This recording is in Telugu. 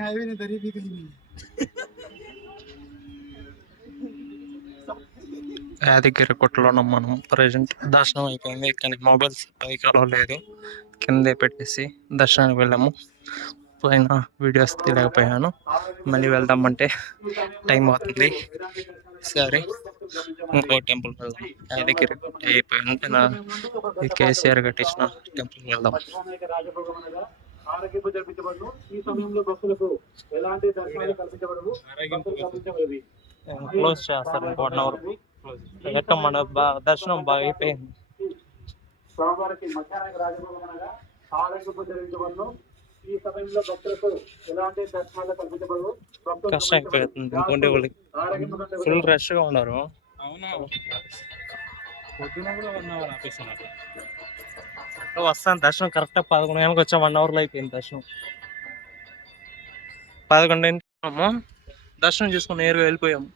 हाईवे ने दरी भी कहीं नहीं। యాదగిరి గుట్టలో ఉన్నాం మనం ప్రజెంట్. దర్శనం అయిపోయింది కానీ మొబైల్స్ పైకి అలో లేదు, కిందే పెట్టేసి దర్శనానికి వెళ్ళాము. పైన వీడియోస్ తీయలేకపోయాను, మళ్ళీ వెళ్దామంటే టైం అవుతుంది. సరే ఇంకో టెంపుల్ వెళ్దాం. యాదగిరి గుట్ట అయిపోయింది నా కేసీఆర్ కట్టించిన టెంపుల్కి వెళ్దాం. ఆరోగ్యపు జరిపించబడును. ఈ సమయంలో భక్తులకు ఎలాంటి దర్శనాలు కల్పించబడవు. క్లోజ్ చేస్తారు ఇంకో 1 అవర్. ఎట్ట మన దర్శనం బాగా అయిపోయింది. స్వామివారికి మధ్యాహ్నానికి రాజభోగం అనగా ఆరోగ్యపు జరిపించబడును. ఈ సమయంలో భక్తులకు ఎలాంటి దర్శనాలు కల్పించబడవు. కష్టం అయిపోతుంది ఇంకొండే వాళ్ళకి. ఫుల్ రష్ గా ఉన్నారు. అవునా, పొద్దున కూడా 1 అవర్ ఆపేస్తున్నారు. వస్తాను దర్శనం కరెక్ట్ 11 గంటలకు వచ్చాం. 1 అవర్లో అయిపోయింది దర్శనం. 11 దర్శనం చేసుకుని నేరుగా వెళ్ళిపోయాము.